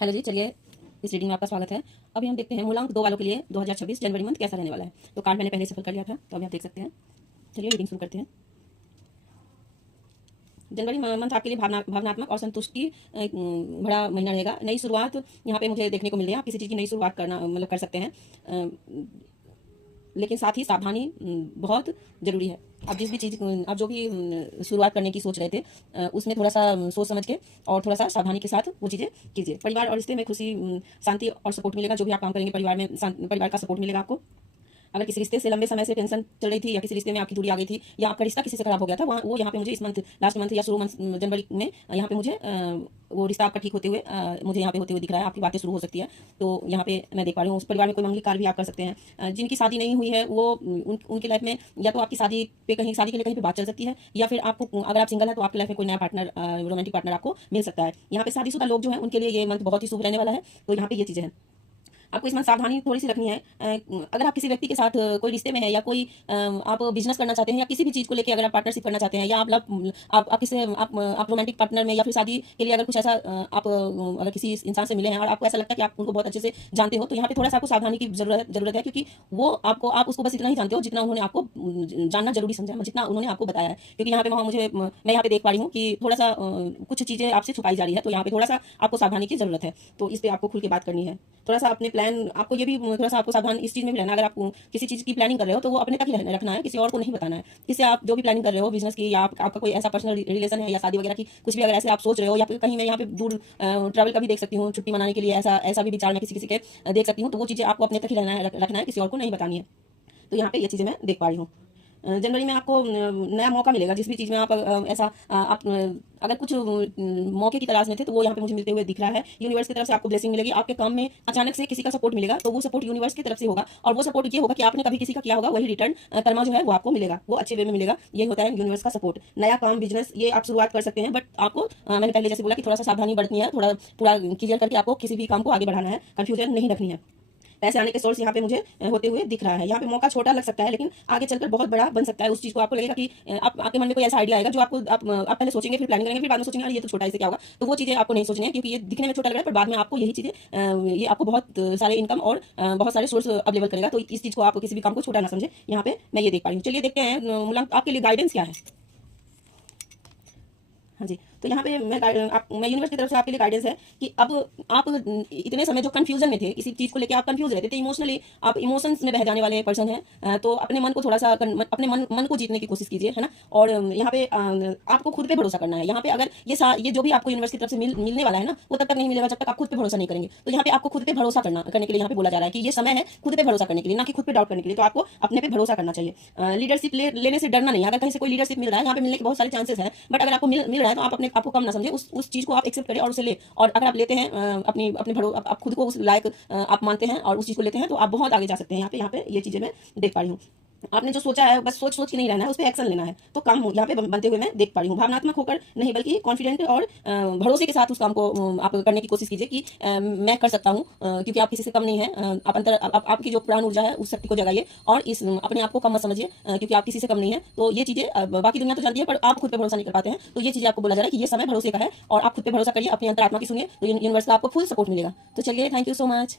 Hello जी, चलिए इस reading में आपका स्वागत है। अभी हम देखते हैं मूलांक 2 वालों के लिए 2026 जनवरी मंथ कैसा रहने वाला है। तो कार्ड मैंने पहले सफल कर लिया था, तो अभी आप देख सकते हैं। चलिए रीडिंग शुरू करते हैं। जनवरी मंथ आपके लिए भावनात्मक और संतुष्टि भरा महीना रहेगा। नई शुरुआत यहाँ पे मुझे देखने को मिल रही है। आप किसी चीज़ की नई शुरुआत करना मतलब कर सकते हैं, लेकिन साथ ही सावधानी बहुत ज़रूरी है। आप जिस भी चीज़ आप जो भी शुरुआत करने की सोच रहे थे, उसमें थोड़ा सा सोच समझ के और थोड़ा सा सावधानी के साथ वो चीज़ें कीजिए। परिवार और रिश्ते में खुशी, शांति और सपोर्ट मिलेगा। जो भी आप काम करेंगे परिवार का सपोर्ट मिलेगा आपको। अगर किसी रिश्ते से लंबे समय से टेंशन चल रही थी या किसी रिश्ते में आपकी दूरी आ गई थी या आपका रिश्ता किसी से खराब हो गया था, वहाँ वो यहाँ पे मुझे इस मंथ लास्ट मंथ या शुरू मंथ जनवरी में यहाँ पे मुझे वो रिश्ता आपका ठीक होते हुए मुझे यहाँ पे होते हुए दिख रहा है। आपकी बातें शुरू हो सकती है, तो यहाँ पे मैं देख पा रही हूँ। उस परिवार में कोई मामूली कार्य भी आप कर सकते हैं। जिनकी शादी नहीं हुई है वो उनकी लाइफ में या तो आपकी शादी के लिए कहीं पे बात चल सकती है, या फिर आपको अगर आप सिंगल है तो आपकी लाइफ में कोई नया पार्टनर, रोमांटिक पार्टनर आपको मिल सकता है। यहाँ पे शादीशुदा लोग जो है उनके लिए ये मंथ बहुत ही शुभ रहने वाला है। तो यहाँ पे ये चीज़ें हैं। आपको इसमें सावधानी थोड़ी सी रखनी है। अगर आप किसी व्यक्ति के साथ कोई रिश्ते में है या कोई आप बिजनेस करना चाहते हैं या किसी भी चीज़ को लेकर अगर आप पार्टनरशिप करना चाहते हैं या आप किसी आप रोमांटिक पार्टनर में या फिर शादी के लिए अगर कुछ ऐसा आप अगर किसी इंसान से मिले हैं और आपको ऐसा लगता है कि आप उनको बहुत अच्छे से जानते हो, तो यहाँ पे थोड़ा सा आपको सावधानी की जरूरत है, क्योंकि वो आप उसको बस इतना ही जानते हो जितना उन्होंने आपको जानना जरूरी समझा, जितना उन्होंने आपको बताया है। क्योंकि यहाँ पे मैं यहाँ पे देख पा रही हूँ कि थोड़ा सा कुछ चीज़ें आपसे छुपाई जा रही है, तो यहाँ पे थोड़ा सा आपको सावधानी की जरूरत है। तो इस पर आपको खुल के बात करनी है। थोड़ा सा अपने प्लान आपको ये भी थोड़ा सा आपको सावधान इस चीज़ में भी रहना। अगर आप किसी चीज़ की प्लानिंग कर रहे हो तो वो अपने तक ही रखना है, किसी और को नहीं बताना है। इससे आप जो भी प्लानिंग कर रहे हो बिजनेस की या आपका कोई ऐसा पर्सनल रिलेशन है या शादी वगैरह की कुछ भी अगर ऐसे आप सोच रहे हो, या फिर कहीं मैं यहाँ पे दूर ट्रैवल का भी देख सकती हूँ, छुट्टी मनाने के लिए ऐसा भी विचार मैं किसी के देख सकती हूँ। तो वो चीज़ें आपको अपने तक ही रखना है, किसी और को नहीं बतानी है। तो यहाँ पे ये चीज़ें मैं देख पा रही हूँ। जनवरी में आपको नया मौका मिलेगा। जिस भी चीज़ में आप ऐसा आप अगर कुछ मौके की तलाश में थे तो वो यहाँ पे मुझे मिलते हुए दिख रहा है। यूनिवर्स की तरफ से आपको ब्लेसिंग मिलेगी। आपके काम में अचानक से किसी का सपोर्ट मिलेगा, तो वो सपोर्ट यूनिवर्स की तरफ से होगा, और वो सपोर्ट ये होगा कि आपने कभी किसी का किया होगा वही रिटर्न कर्मा जो है वो आपको मिलेगा, वो अच्छे वे में मिलेगा। ये होता है यूनिवर्स का सपोर्ट। नया काम, बिजनेस, ये आप शुरुआत कर सकते हैं, बट आपको मैंने पहले जैसे बोला कि थोड़ा सा सावधानी बरतनी है। थोड़ा पूरा क्लियर करके आपको किसी भी काम को आगे बढ़ाना है, कंफ्यूजन नहीं रखनी है। पैसे आने के सोर्स यहाँ पे मुझे होते हुए दिख रहा है। यहाँ पे मौका छोटा लग सकता है, लेकिन आगे चलकर बहुत बड़ा बन सकता है। उस चीज़ को आपको लगेगा कि आपके मन में कोई ऐसा आइडिया आएगा जो आप पहले सोचेंगे, फिर प्लानिंग करेंगे, फिर बाद में सोचेंगे ये तो छोटा, इससे क्या होगा। तो वो चीज़ें आपको नहीं सोचनी है, क्योंकि ये दिखने में छोटा लग रहा है, पर बाद में आपको यही चीज़ें ये आपको बहुत सारे इनकम और बहुत सारे सोर्स अवेलेबल करेगा। तो इस चीज़ को आप किसी भी काम को छोटा ना समझे। यहाँ पे मैं ये देख पा रही हूँ। चलिए देखते हैं मूलांक आपके लिए गाइडेंस क्या है। हाँ जी, तो यहाँ पे मैं यूनिवर्स की तरफ से आपके लिए गाइडेंस है कि अब आप इतने समय जो कंफ्यूजन में थे, किसी चीज़ को लेकर आप कंफ्यूज रहते थे, इमोशनली आप इमोशंस में बह जाने वाले पर्सन हैं, तो अपने मन को थोड़ा सा अपने मन को जीतने की कोशिश कीजिए, है ना। और यहाँ पे आपको खुद पे भरोसा करना है। यहाँ पे अगर ये जो भी आपको यूनिवर्स की तरफ से मिलने वाला है ना, वो तब तक नहीं मिलेगा जब तक आप खुद पे भरोसा नहीं करेंगे। तो यहाँ पे आपको खुद पे भरोसा करने के लिए यहाँ पे बोला जा रहा है कि ये समय है खुद पे भरोसा करने के लिए, ना कि खुद पे डाउट करने के लिए। तो आपको अपने पे भरोसा करना चाहिए। लीडरशिप लेने से डरना नहीं। अगर कहीं से कोई लीडरशिप मिल रहा है, यहाँ पे मिलने के बहुत सारे चांसेस हैं, बट अगर आपको मिल रहा है तो आप अपने आपको कम ना समझे, उस चीज को आप एक्सेप्ट करें और उसे ले। और अगर आप लेते हैं आप खुद को उस लायक आप मानते हैं और उस चीज को लेते हैं, तो आप बहुत आगे जा सकते हैं। यहाँ पे ये चीजें मैं देख पा रही हूँ। आपने जो सोचा है बस सोच के नहीं रहना है, उस पर एक्शन लेना है, तो काम यहाँ पे बनते हुए मैं देख पा रही हूँ। भावनात्मक होकर नहीं, बल्कि कॉन्फिडेंट और भरोसे के साथ उस काम को आप करने की कोशिश कीजिए कि मैं कर सकता हूँ, क्योंकि आप किसी से कम नहीं है। आपकी जो प्राण ऊर्जा है उस शक्ति को जगाइए और इस अपने आप को कम मत समझिए, क्योंकि आप किसी से कम नहीं है। तो ये चीज़ें बाकी दुनिया तो जानती है, पर आप खुद पे भरोसा नहीं कर पाते हैं। तो ये चीज़ें आपको बोला जा रहा है कि ये समय भरोसे का है, और आप खुद पे भरोसा करिए, अपनी अंतरात्मा की सुनिए, तो यूनिवर्स का आपको फुल सपोर्ट मिलेगा। तो चलिए, थैंक यू सो मच।